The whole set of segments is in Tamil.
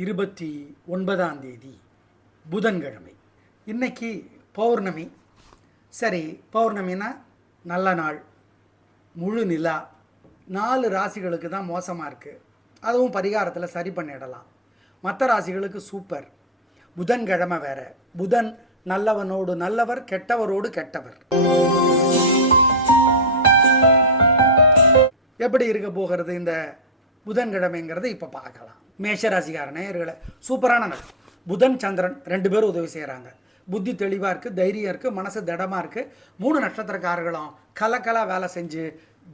29 புதன்கிழமை. இன்னைக்கு பௌர்ணமி. சரி, பௌர்ணமினா நல்ல நாள், முழு நிலா. 4 ராசிகளுக்கு தான் மோசமாக இருக்குது. அதுவும் பரிகாரத்தில் சரி பண்ணிடலாம். மற்ற ராசிகளுக்கு சூப்பர். புதன்கிழமை வேற. புதன் நல்லவனோடு நல்லவர், கெட்டவரோடு கெட்டவர். எப்படி இருக்க போகிறது இந்த புதன்கிழமைங்கிறது இப்போ பார்க்கலாம். மேஷராசிக்கார நேயர்களே, சூப்பரான நாள். புதன் சந்திரன் 2 பேரும் உதவி செய்கிறாங்க. புத்தி தெளிவாக இருக்குது, தைரியம் இருக்குது, மனசு திடமாக இருக்குது. 3 நட்சத்திரக்காரர்களும் கலக்கலாக வேலை செஞ்சு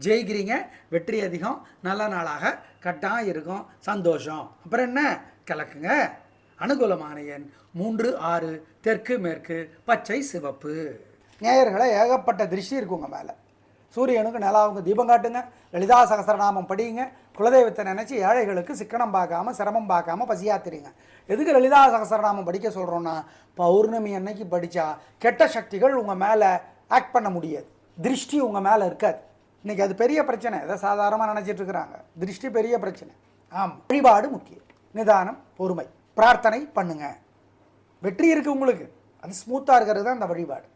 ஜெயிக்கிறீங்க. வெற்றி அதிகம். நல்ல நாளாக கட்டாயம் இருக்கும். சந்தோஷம். அப்புறம் என்ன, கலக்குங்க. அனுகூலமான எண் 3, 6, தெற்கு மேற்கு, பச்சை சிவப்பு. நேயர்களை, ஏகப்பட்ட திருஷ்டி இருக்குங்க மேலே. சூரியனுக்கு நிலாவுக்கு தீபம் காட்டுங்க. லலிதா சகஸ்ரநாமம் படியுங்க. குலதெய்வத்தை நினச்சி ஏழைகளுக்கு சிக்கனம் பார்க்காம, சிரமம் பார்க்காம பசியாத்துறீங்க. எதுக்கு லலிதா சகஸ்ரநாமம் படிக்க சொல்கிறோன்னா, பௌர்ணமி அன்னைக்கு படித்தா கெட்ட சக்திகள் உங்கள் மேலே ஆக்ட் பண்ண முடியாது. திருஷ்டி உங்கள் மேலே இருக்காது. இன்றைக்கி அது பெரிய பிரச்சனை. எதை சாதாரணமாக நினச்சிட்டு இருக்கிறாங்க. திருஷ்டி பெரிய பிரச்சனை. ஆமாம், வழிபாடு முக்கியம். நிதானம், பொறுமை, பிரார்த்தனை பண்ணுங்க. வெற்றி இருக்குது உங்களுக்கு. அது ஸ்மூத்தாக இருக்கிறது தான் அந்த வழிபாடு.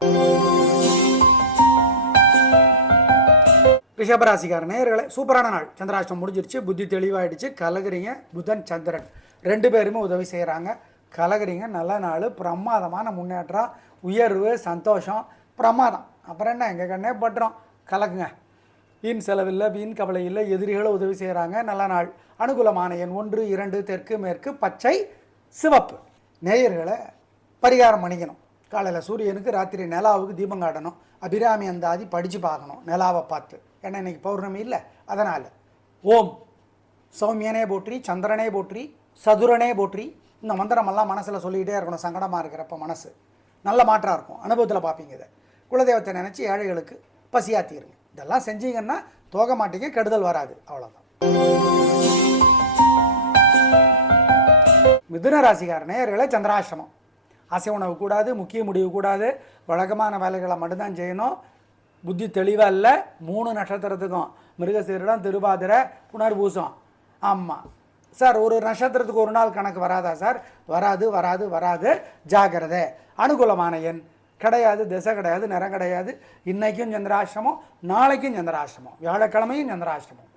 ரிஷபராசிக்கார நேயர்களே, சூப்பரான நாள். சந்திராஷ்டம் முடிஞ்சிருச்சு. புத்தி தெளிவாயிடுச்சு. கலகுறீங்க. புதன் சந்திரன் 2 பேருமே உதவி செய்கிறாங்க. கலகுறீங்க. நல்ல நாள். பிரமாதமான முன்னேற்றம், உயர்வு, சந்தோஷம், பிரமாதம். அப்புறம் என்ன, எங்கள் கண்ணே பட்டுறோம். கலக்குங்க. வீண் செலவில்லை, வீண் கவலை இல்லை. எதிரிகளும் உதவி செய்கிறாங்க. நல்ல நாள். அனுகூலமான எண் 1, 2, தெற்கு மேற்கு, பச்சை சிவப்பு. நேயர்களை, பரிகாரம் பண்ணிக்கணும். காலையில் சூரியனுக்கு, ராத்திரி நிலாவுக்கு தீபம் காட்டணும். அபிராமி அந்தாதி படித்து பார்க்கணும் நிலாவை பார்த்து. ஏன்னா இன்றைக்கி பௌர்ணமி இல்லை, அதனால் ஓம் சௌமியனே போற்றி, சந்திரனே போற்றி, சதுரனே போற்றி. இந்த மந்திரமெல்லாம் மனசில் சொல்லிக்கிட்டே இருக்கணும். சங்கடமாக இருக்கிறப்ப மனசு நல்ல மாற்றம் இருக்கும். அனுபவத்தில் பார்ப்பீங்க. இதை குலதெய்வத்தை நினச்சி ஏழைகளுக்கு பசியாத்திருங்க. இதெல்லாம் செஞ்சீங்கன்னா தோக மாட்டீங்க, கெடுதல் வராது. அவ்வளோதான். மிதுன ராசிக்கார நேயர்களே, சந்திராசிரமம். ஆசை உணவு கூடாது, முக்கிய முடிவு கூடாது. வழக்கமான வேலைகளை மட்டும்தான் செய்யணும். புத்தி தெளிவாக இல்லை. 3 நட்சத்திரத்துக்கும், மிருகசீரிடம், திருவாதிரை, புனர்பூசம். ஆமாம் சார், ஒரு நட்சத்திரத்துக்கு ஒரு நாள் கணக்கு வராதா சார்? வராது வராது வராது. ஜாக்கிரதை. அனுகூலமான எண் கிடையாது, திசை கிடையாது, நிறம் கிடையாது. இன்றைக்கும் சந்திராஷ்டமம், நாளைக்கும் சந்திராஷ்டமம், வியாழக்கிழமையும் சந்திராஷ்டமம்.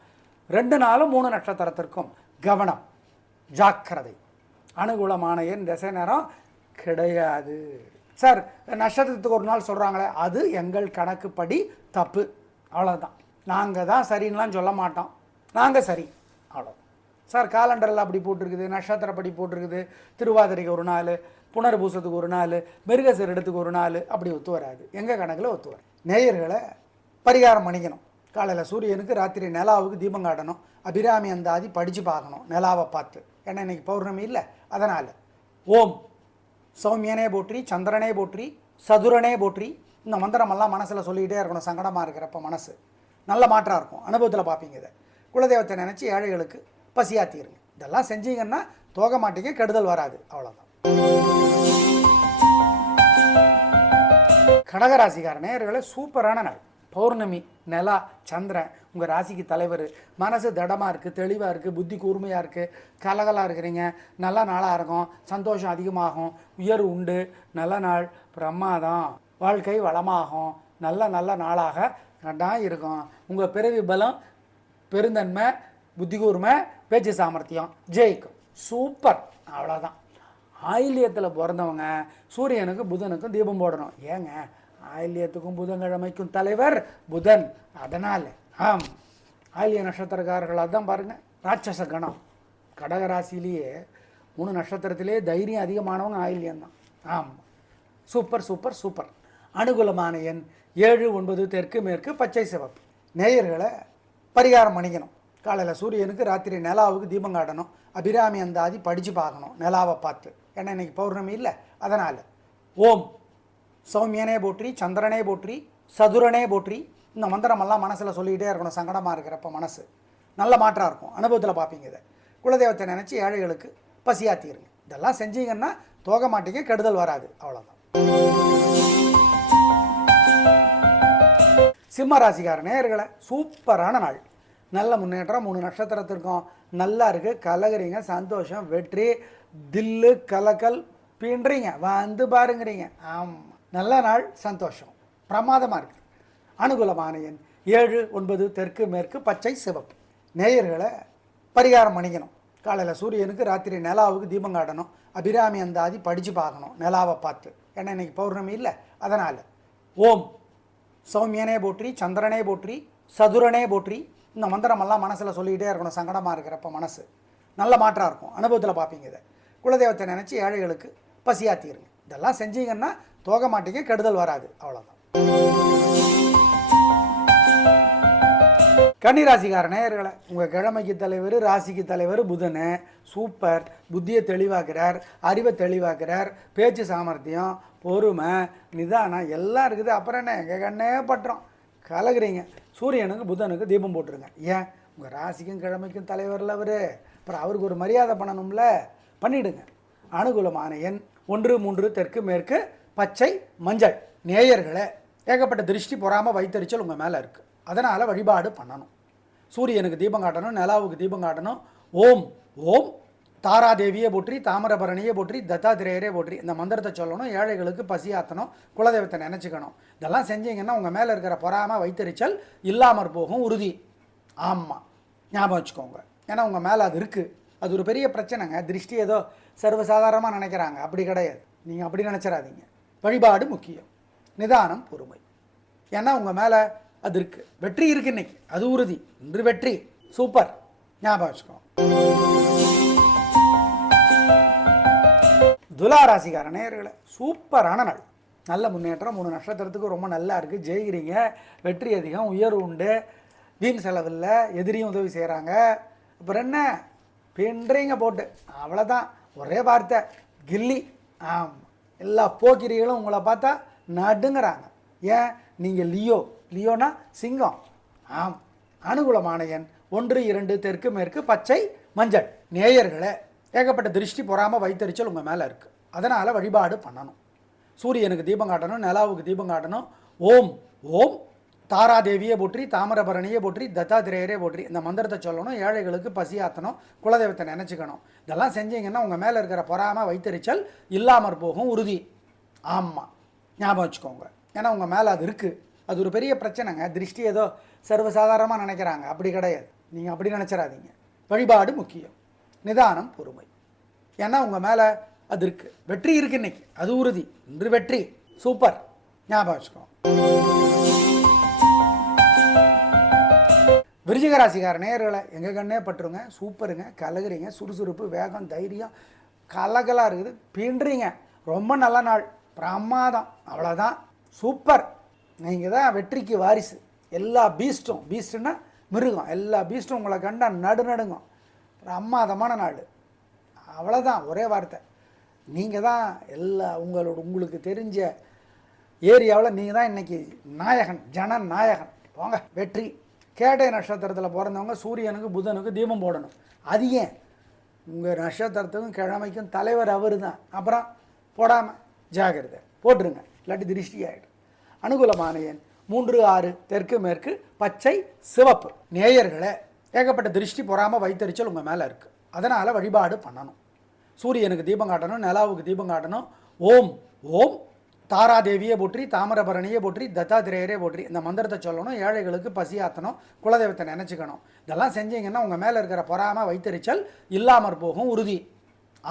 2 நாளும் 3 நட்சத்திரத்திற்கும் கவனம், ஜாக்கிரதை. அனுகூலமான எண், திசை, நேரம் கிடையாது. சார், நட்சத்திரத்துக்கு ஒரு நாள் சொல்கிறாங்களே, அது எங்கள் கணக்குப்படி தப்பு. அவ்வளோதான். நாங்கள் தான் சரின்னுலாம் சொல்ல மாட்டோம். நாங்கள் சரி, அவ்வளோ. சார், காலண்டரில் அப்படி போட்டிருக்குது, நட்சத்திரப்படி போட்டிருக்குது. திருவாதிரைக்கு ஒரு நாள், புனர்பூசத்துக்கு ஒரு நாள், மிருகசீரிடத்துக்கு ஒரு நாள், அப்படி ஒத்து வராது. எங்கள் கணக்கில் ஒத்து வரும். நேயர்களை, பரிகாரம் பண்ணிக்கணும். காலையில் சூரியனுக்கு, ராத்திரி நிலாவுக்கு தீபம் காட்டணும். அபிராமி அந்தாதி படித்து பார்க்கணும் நிலாவை பார்த்து. ஏன்னா இன்றைக்கி பௌர்ணமி இல்லை, அதனால் ஓம் சௌமியனே போற்றி, சந்திரனே போற்றி, சதுரனே போற்றி. இந்த மந்திரமெல்லாம் மனசில் சொல்லிக்கிட்டே இருக்கணும். சங்கடமாக இருக்கிறப்ப மனசு நல்ல மாற்றம் இருக்கும். அனுபவத்தில் பார்ப்பீங்க. இதை குலதெய்வத்தை நினச்சி ஏழைகளுக்கு பசியாத்திருங்க. இதெல்லாம் செஞ்சீங்கன்னா தோக மாட்டீங்க, கெடுதல் வராது. அவ்வளோதான். கடகராசிக்கார நேயர்களே, சூப்பரான நாள். பௌர்ணமி, நிலா, சந்திரன் உங்கள் ராசிக்கு தலைவர். மனசு திடமாக இருக்குது, தெளிவாக இருக்குது, புத்தி கூர்மையாக இருக்குது, கலகலாக இருக்கிறீங்க. நல்ல நாளாக இருக்கும். சந்தோஷம் அதிகமாகும். உயர்வு உண்டு. நல்ல நாள். பிரமாதம். வாழ்க்கை வளமாகும். நல்ல நல்ல நாளாக கட்டாயம் இருக்கும். உங்கள் பிறவி பலம், பெருந்தன்மை, புத்தி கூர்மை, பேச்சு சாமர்த்தியம் ஜெயிக்கும். சூப்பர். அவ்வளோதான். ஆயில்யத்தில் பிறந்தவங்க சூரியனுக்கு புதனுக்கும் தீபம் போடணும். ஏங்க, ஆயில்யத்துக்கும் புதன்கிழமைக்கும் தலைவர் புதன். அதனால் ஆயில்ய நட்சத்திரக்காரர்கள் அதான் பாருங்கள், ராட்சச கணம். கடகராசிலேயே 3 நட்சத்திரத்திலே தைரியம் அதிகமானவங்க ஆயில்யம்தான். ஆமாம், சூப்பர் சூப்பர் சூப்பர். அனுகூலமான எண் 7, 9, தெற்கு மேற்கு, பச்சை சிவப்பு. நேயர்களை, பரிகாரம் பண்ணிக்கணும். காலையில் சூரியனுக்கு, ராத்திரி நிலாவுக்கு தீபம் காட்டணும். அபிராமி அந்தாதி படித்து பார்க்கணும் நிலாவை பார்த்து. ஏன்னா இன்றைக்கி பௌர்ணமி இல்லை, அதனால் ஓம் சௌமியனே போற்றி, சந்திரனே போற்றி, சதுரனே போற்றி. இந்த மந்திரமெல்லாம் மனசில் சொல்லிக்கிட்டே இருக்கணும். சங்கடமாக இருக்கிறப்ப மனசு நல்ல மாற்றம் இருக்கும். அனுபவத்தில் பார்ப்பீங்க. இதை குலதெய்வத்தை நினச்சி ஏழைகளுக்கு பசியாத்திருங்க. இதெல்லாம் செஞ்சீங்கன்னா தோக மாட்டீங்க, கெடுதல் வராது. அவ்வளோதான். சிம்ம ராசிக்கார நேயர்களை, சூப்பரான நாள். நல்ல முன்னேற்றம். 3 நட்சத்திரத்திற்கும் நல்லா இருக்குது, கலகுறீங்க, சந்தோஷம், வெற்றி, தில்லு கலக்கல் பின்றீங்க, வந்து பாருங்கிறீங்க. ஆமாம், நல்ல நாள், சந்தோஷம், பிரமாதமாக இருக்குது. அனுகூலமான எண் 7, 9 தெற்கு மேற்கு பச்சை சிவப்பு. நேயர்களை பரிகாரம் பண்ணிக்கணும். காலையில் சூரியனுக்கு, ராத்திரி நிலாவுக்கு தீபம் காட்டணும். அபிராமி அந்தாதி படித்து பார்க்கணும் நிலாவை பார்த்து. ஏன்னா இன்றைக்கி பௌர்ணமி இல்லை, அதனால் ஓம் சௌமியனே போற்றி, சந்திரனே போற்றி, சதுரனே போற்றி, இந்த மந்திரமெல்லாம் மனசில் சொல்லிக்கிட்டே இருக்கணும். சங்கடமாக இருக்கிறப்ப மனசு நல்ல மாற்றம் இருக்கும். அனுபவத்தில் பார்ப்பீங்க. இதை குலதெய்வத்தை நினச்சி ஏழைகளுக்கு பசியாத்திருங்க. இதெல்லாம் செஞ்சீங்கன்னா தோக மாட்டீங்க, கெடுதல் வராது. அவ்வளோதான். கன்னிராசிக்கார நேயர்களை, உங்கள் கிழமைக்கு தலைவர், ராசிக்கு தலைவர் புதன். சூப்பர். புத்தியை தெளிவாக்குறார், அறிவை தெளிவாக்குறார், பேச்சு சாமர்த்தியம், பொறுமை, நிதானம் எல்லாம் இருக்குது. அப்புறம் என்ன, எங்கள் கண்ணே பட்டுறோம், கலகுறீங்க. சூரியனுக்கு புதனுக்கு தீபம் போட்டுருங்க. ஏன், உங்கள் ராசிக்கும் கிழமைக்கும் தலைவரில் அவர், அப்புறம் அவருக்கு ஒரு மரியாதை பண்ணணும்ல, பண்ணிவிடுங்க. அனுகூலமான எண் 1, 3 தெற்கு மேற்கு பச்சை மஞ்சள். நேயர்களை ஏகப்பட்ட திருஷ்டி பொறாமல் வைத்தறிச்சல் உங்கள் மேலே இருக்குது. அதனால் வழிபாடு பண்ணணும். சூரியனுக்கு தீபம் காட்டணும், நிலாவுக்கு தீபம் காட்டணும். ஓம் ஓம் தாராதேவியை போற்றி, தாமிரபரணியை போற்றி, தத்தாத்திரேயரே போற்றி, இந்த மந்திரத்தை சொல்லணும். ஏழைகளுக்கு பசியாற்றணும், குலதெய்வத்தை நினச்சிக்கணும். இதெல்லாம் செஞ்சீங்கன்னா உங்கள் மேலே இருக்கிற பொறாமல் வைத்தறிச்சல் இல்லாமற் போகும், உறுதி. ஆமாம், ஞாபகம் வச்சுக்கோங்க. ஏன்னா உங்கள் மேலே அது இருக்குது. அது ஒரு பெரிய பிரச்சனைங்க. திருஷ்டி ஏதோ சர்வசாதாரணமாக நினைக்கிறாங்க, அப்படி கிடையாது. நீங்கள் அப்படி நினச்சிடாதீங்க. வழிபாடு முக்கியம், நிதானம், பொறுமை. ஏன்னா உங்கள் மேலே அது இருக்குது. வெற்றி இருக்குது இன்னைக்கு, அது உறுதி. இன்று வெற்றி. சூப்பர், ஞாபகம் வச்சுக்கோ. துலாராசிக்கார நேயர்களை, சூப்பரான நாள், நல்ல முன்னேற்றம். 3 நட்சத்திரத்துக்கு ரொம்ப நல்லா இருக்குது. ஜெயிக்கிறீங்க, வெற்றி அதிகம், உயர்வு உண்டு, வீண் செலவில், எதிரியும் உதவி செய்கிறாங்க. அப்புறம் என்ன, பின்றீங்க போட்டு, அவ்வளோதான். ஒரே வார்த்தை, கில்லி. ஆமாம், எல்லா போக்கிரிகளும் உங்களை பார்த்தா நடுங்கிறாங்க. ஏன், நீங்கள் லியோனா சிங்கம். ஆம், அனுகூலமான எண் 1, 2 தெற்கு மேற்கு பச்சை மஞ்சள். நேயர்களை ஏகப்பட்ட திருஷ்டி பொறாமல் வைத்தறிச்சல் உங்கள் மேலே இருக்குது. அதனால் வழிபாடு பண்ணணும். சூரியனுக்கு தீபம் காட்டணும், நிலாவுக்கு தீபம் காட்டணும். ஓம் ஓம் தாராதேவியை போற்றி, தாமிரபரணியை போற்றி, தத்தாத்திரேயரே போற்றி, இந்த மந்திரத்தை சொல்லணும். ஏழைகளுக்கு பசியாற்றணும், குலதெய்வத்தை நினச்சிக்கணும். இதெல்லாம் செஞ்சீங்கன்னா உங்கள் மேலே இருக்கிற பொறாமல் வைத்தறிச்சல் இல்லாமற் போகும், உறுதி. ஆமாம், ஞாபகம் வச்சுக்கோங்க. ஏன்னா உங்கள் மேலே அது இருக்குது. அது ஒரு பெரிய பிரச்சனைங்க. திருஷ்டி ஏதோ சர்வசாதாரணமாக நினைக்கிறாங்க, அப்படி கிடையாது. நீங்கள் அப்படி நினச்சிடாதீங்க. வழிபாடு முக்கியம், நிதானம், பொறுமை. ஏன்னா உங்கள் மேலே அது இருக்குது. வெற்றி இருக்குது இன்னைக்கு, அது உறுதி. இன்று வெற்றி. சூப்பர், ஞாபகம் வச்சுக்கோ. விருச்சிக ராசிக்கார நேயர்களை, எங்கள் கண்ணே பட்டுருங்க. சூப்பருங்க, கலகுறீங்க, சுறுசுறுப்பு, வேகம், தைரியம், கலகலாக இருக்குது, பின்றீங்க. ரொம்ப நல்ல நாள், பிரமாதம், அவ்வளோதான். சூப்பர். நீங்கள் தான் வெற்றிக்கு வாரிசு. எல்லா பீஸ்ட்டுன்னா மிருகம், எல்லா பீஸ்ட்டும் உங்களை கண்டா நடுங்கும். பிரமாதமான நாள், அவ்வளோதான். ஒரே வார்த்தை, நீங்கள் தான் உங்களுக்கு தெரிஞ்ச ஏரியாவில் நீங்கள் தான் இன்றைக்கி நாயகன், ஜனநாயகன். போங்க, வெற்றி. கேட்டை நட்சத்திரத்தில் பிறந்தவங்க சூரியனுக்கு புதனுக்கு தீபம் போடணும். அது ஏன், உங்கள் நட்சத்திரத்துக்கும் கிழமைக்கும் தலைவர் அவர் தான். அப்புறம் போடாமல் ஜாகிரதை, போட்டுருங்க, இல்லாட்டி திருஷ்டி ஆகிடும். அனுகூலமான எண் 3, 6 தெற்கு மேற்கு பச்சை சிவப்பு. நேயர்களை ஏகப்பட்ட திருஷ்டி பொறாமல் வைத்தறிச்சல் உங்கள் மேலே இருக்குது. அதனால் வழிபாடு பண்ணணும். சூரியனுக்கு தீபம் காட்டணும், நிலாவுக்கு தீபம் காட்டணும். ஓம் ஓம் தாராதேவியை போற்றி, தாமிரபரணியை போற்றி, தத்தாத்திரேயரே போற்றி, இந்த மந்திரத்தை சொல்லணும். ஏழைகளுக்கு பசியாற்றணும், குலதெய்வத்தை நினச்சிக்கணும். இதெல்லாம் செஞ்சீங்கன்னா உங்கள் மேலே இருக்கிற பொறாமல் வைத்தறிச்சல் இல்லாமற் போகும், உறுதி.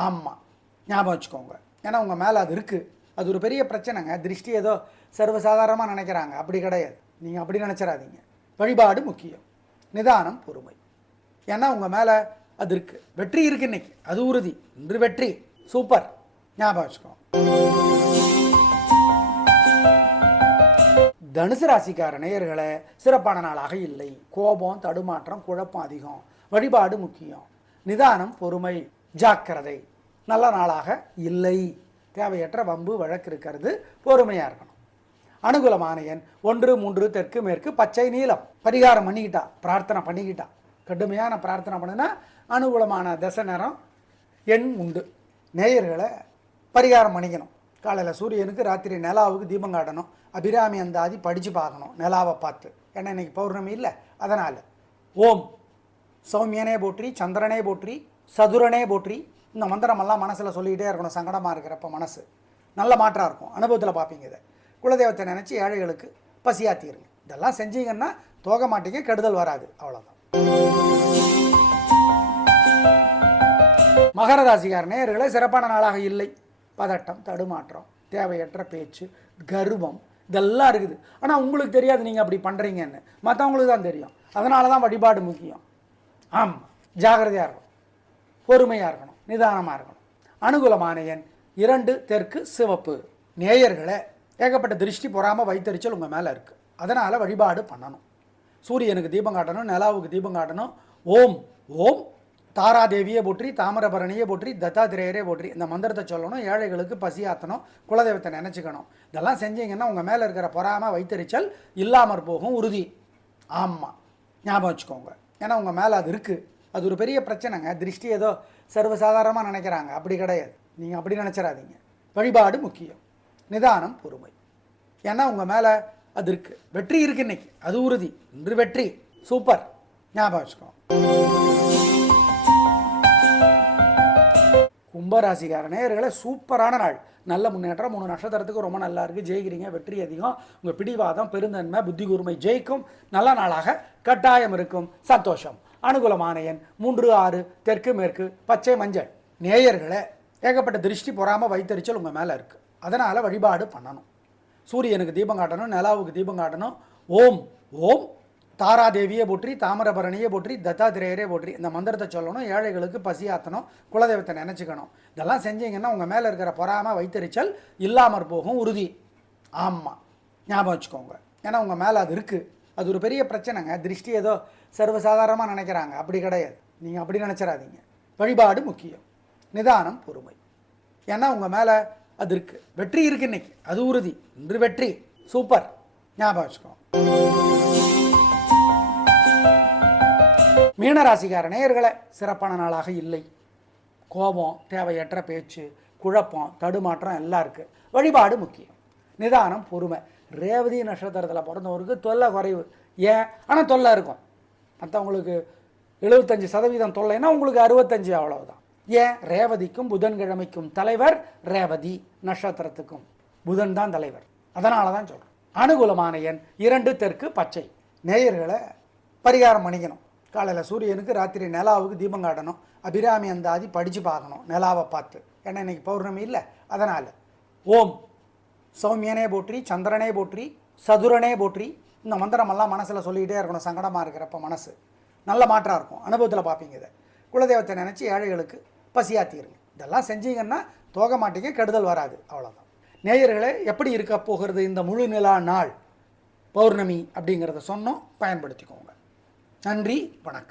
ஆமாம், ஞாபகம் வச்சுக்கோங்க. ஏன்னா உங்கள் மேலே அது இருக்குது. அது ஒரு பெரிய பிரச்சனைங்க. திருஷ்டி ஏதோ சர்வசாதாரணமாக நினைக்கிறாங்க, அப்படி கிடையாது. நீங்கள் அப்படி நினச்சிடாதீங்க. வழிபாடு முக்கியம், நிதானம், பொறுமை. ஏன்னா உங்கள் மேலே அது இருக்குது. வெற்றி இருக்குது இன்னைக்கு, அது உறுதி. இன்று வெற்றி. சூப்பர், ஞாபகம் வச்சுக்கோ. தனுசு ராசிக்கார நேயர்களே, சிறப்பான நாளாக இல்லை. கோபம், தடுமாற்றம், குழப்பம் அதிகம். வழிபாடு முக்கியம், நிதானம், பொறுமை, ஜாக்கிரதை. நல்ல நாளாக இல்லை. தேவையற்ற வம்பு வழக்கு இருக்கிறது, பொறுமையாக இருக்கணும். அனுகூலமான எண் 1, 3 தெற்கு மேற்கு பச்சை நீலம். பரிகாரம் பண்ணிக்கிட்டா, பிரார்த்தனை பண்ணிக்கிட்டா, கடுமையான பிரார்த்தனை பண்ணுனா அனுகூலமான தசை நேரம் எண் உண்டு. நேயர்களை பரிகாரம் பண்ணிக்கணும். காலையில் சூரியனுக்கு, ராத்திரி நிலாவுக்கு தீபம் காட்டணும். அபிராமி அந்தாதி படித்து பார்க்கணும் நிலாவை பார்த்து. ஏன்னா இன்றைக்கி பௌர்ணமி இல்லை, அதனால் ஓம் சௌமியனே போற்றி, சந்திரனே போற்றி, சதுரனே போற்றி. இந்த மந்திரமெல்லாம் மனசில் சொல்லிக்கிட்டே இருக்கணும். சங்கடமாக இருக்கிறப்ப மனசு நல்ல மாற்றம் இருக்கும். அனுபவத்தில் பார்ப்பீங்க. இதை குலதெய்வத்தை நினச்சி ஏழைகளுக்கு பசியாத்திருங்க. இதெல்லாம் செஞ்சீங்கன்னா தோக மாட்டீங்க, கெடுதல் வராது. அவ்வளோதான். மகர ராசிக்கார நேயர்களே, சிறப்பான நாளாக இல்லை. பதட்டம், தடுமாற்றம், தேவையற்ற பேச்சு, கர்வம் இதெல்லாம் இருக்குது. ஆனால் உங்களுக்கு தெரியாது நீங்கள் அப்படி பண்ணுறீங்கன்னு, மற்றவங்களுக்கு தான் தெரியும். அதனால தான் வழிபாடு முக்கியம். ஆமாம், ஜாகிரதையாக இருக்கணும், பொறுமையாக இருக்கணும், நிதானமாக இருக்கணும். அனுகூலமான எண் 2 தெற்கு சிவப்பு. நேயர்களை ஏகப்பட்ட திருஷ்டி பொறாமல் வைத்தறிச்சல் உங்கள் மேலே இருக்குது. அதனால் வழிபாடு பண்ணணும். சூரியனுக்கு தீபம் காட்டணும், நிலாவுக்கு தீபம் காட்டணும். ஓம் ஓம் தாராதேவியை போற்றி, தாமிரபரணியை போற்றி, தத்தாத்திரேயரே போற்றி. இந்த மந்திரத்தை சொல்லணும். ஏழைகளுக்கு பசியாற்றணும், குலதெய்வத்தை நினச்சிக்கணும். இதெல்லாம் செஞ்சீங்கன்னா உங்கள் மேலே இருக்கிற பொறாமல் வைத்தறிச்சல் இல்லாமற் போகும், உறுதி. ஆமாம், ஞாபகம் வச்சுக்கோங்க. ஏன்னா உங்கள் மேலே அது இருக்குது. அது ஒரு பெரிய பிரச்சனைங்க. திருஷ்டி ஏதோ சர்வசாதாரணமாக நினைக்கிறாங்க, அப்படி கிடையாது. நீங்கள் அப்படி நினச்சிடாதீங்க. வழிபாடு முக்கியம், நிதானம், பொறுமை. ஏன்னா உங்கள் மேலே அது இருக்குது. வெற்றி இருக்குது இன்னைக்கு, அது உறுதி. இன்று வெற்றி. சூப்பர், ஞாபகம் வச்சுக்கோங்க. கும்பராசிக்கார நேயர்களே, சூப்பரான நாள். நல்ல முன்னேற்றம். 3 நட்சத்திரத்துக்கு ரொம்ப நல்லா இருக்குது. ஜெயிக்கிறீங்க, வெற்றி அதிகம். உங்கள் பிடிவாதம், பெருந்தன்மை, புத்தி கூர்மை ஜெயிக்கும். நல்ல நாளாக கட்டாயம் இருக்கும். சந்தோஷம். அனுகூலமான எண் 3 6 தெற்கு மேற்கு பச்சை மஞ்சள். நேயர்களை ஏகப்பட்ட திருஷ்டி பொறாமல் வைத்தறிச்சல் உங்கள் மேலே இருக்குது. அதனால் வழிபாடு பண்ணணும். சூரியனுக்கு தீபம் காட்டணும், நிலாவுக்கு தீபம் காட்டணும். ஓம் ஓம் தாராதேவியை போற்றி, தாமிரபரணியை போற்றி, தத்தாத்திரேயரே போற்றி. இந்த மந்திரத்தை சொல்லணும். ஏழைகளுக்கு பசியாற்றணும், குலதெய்வத்தை நினச்சிக்கணும். இதெல்லாம் செஞ்சீங்கன்னா உங்கள் மேலே இருக்கிற பொறாமல் வைத்தறிச்சல் இல்லாமற் போகும், உறுதி. ஆமாம், ஞாபகம் வச்சுக்கோங்க. ஏன்னா உங்கள் மேலே அது இருக்குது. அது ஒரு பெரிய பிரச்சனைங்க. திருஷ்டி ஏதோ சர்வசாதாரணமாக நினைக்கிறாங்க, அப்படி கிடையாது. நீங்கள் அப்படி நினச்சிடாதீங்க. வழிபாடு முக்கியம், நிதானம், பொறுமை. ஏன்னா உங்கள் மேலே அது இருக்குது. வெற்றி இருக்குது இன்னைக்கு, அது உறுதி. இன்று வெற்றி. சூப்பர், ஞாபகம் வச்சுக்கோங்க. மீனராசிக்கார நேயர்களை, சிறப்பான நாளாக இல்லை. கோபம், தேவையற்ற பேச்சு, குழப்பம், தடுமாற்றம் எல்லாம் இருக்குது. வழிபாடு முக்கியம், நிதானம், பொறுமை. ரேவதி நட்சத்திரத்தில் பிறந்தவருக்கு தொல்லை குறைவு. ஏன்? ஆனால் தொல்லை இருக்கும். மற்றவங்களுக்கு 75% தொல்லைன்னா உங்களுக்கு 65, அவ்வளவுதான். ஏன்? ரேவதிக்கும் புதன்கிழமைக்கும் தலைவர் ரேவதி நட்சத்திரத்துக்கும் புதன் தான் தலைவர். அதனால தான் சொல்கிறேன். அனுகூலமான எண் 2 தெற்கு பச்சை. நேயர்களை பரிகாரம் பண்ணிக்கணும். காலையில் சூரியனுக்கு, ராத்திரி நிலாவுக்கு தீபம் காட்டணும். அபிராமி அந்தாதி படித்து பார்க்கணும், நிலாவை பார்த்து. ஏன்னா இன்றைக்கி பௌர்ணமி இல்லை, அதனால். ஓம் சௌமியனே போற்றி, சந்திரனே போற்றி, சதுரனே போற்றி. இந்த மந்திரமெல்லாம் மனசில் சொல்லிக்கிட்டே இருக்கணும். சங்கடமாக இருக்கிறப்ப மனசு நல்ல மாற்றம் இருக்கும். அனுபவத்தில் பார்ப்பீங்க. இதை குலதெய்வத்தை நினச்சி ஏழைகளுக்கு பசியாத்திருங்க. இதெல்லாம் செஞ்சீங்கன்னா தோக மாட்டீங்க, கெடுதல் வராது. அவ்வளோதான். நேயர்களே, எப்படி இருக்க போகிறது இந்த முழு நிலா நாள்? பௌர்ணமி அப்படிங்கிறத சொன்னோம், பயன்படுத்திக்கோங்க. நன்றி, வணக்கம்.